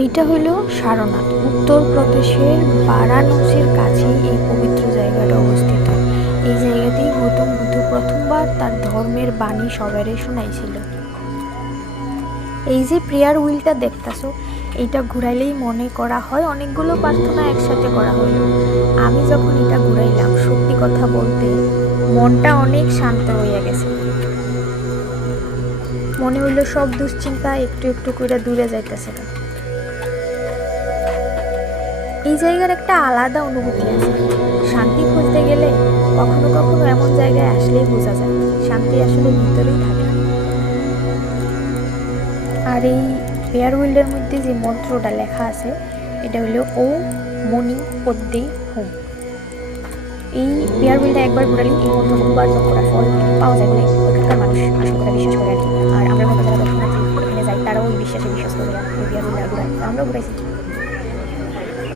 এইটা হলো সারনাথ, উত্তরপ্রদেশের বারাণসীর কাছেই এই পবিত্র জায়গাটা অবস্থিত। এই জায়গাতেই গৌতম বুদ্ধ প্রথমবার তার ধর্মের বাণী সবাইরে শোনাইছিল। এই যে প্রেয়ার হুইলটা দেখতাছো, এইটা ঘুরাইলেই মনে করা হয় অনেকগুলো প্রার্থনা একসাথে করা হইল। আমি যখন এটা ঘুরাইলাম, সত্যি কথা বলতে মনটা অনেক শান্ত হইয়া গেছে। মনে হইল সব দুশ্চিন্তা একটু একটু করে দূরে যাইতেছে। এই জায়গার একটা আলাদা অনুভূতি আছে। শান্তি খুঁজতে গেলে কখনো কখনো এমন জায়গায় আসলেই বোঝা যায় শান্তি আসলে ভিতরেই থাকে। আর এই প্রেয়ার হুইলের মধ্যে যে মন্ত্রটা লেখা আছে, এটা হলো ওম মণি পদ্মে হোম। এই প্রেয়ার হুইলটা একবার ঘুরালে এই মন্ত্র বহুবার জপ করার ফল পাওয়া যায় বলে ওখানকার মানুষ আসল করে বিশ্বাস করে আর কি। আর আমরা মতো যারা দর্শনার্থী এখানে যাই, তারাও ওই বিশ্বাসে বিশ্বাস করে এই প্রেয়ার হুইলটা ঘুরায়, আমরাও ঘুরাইছি।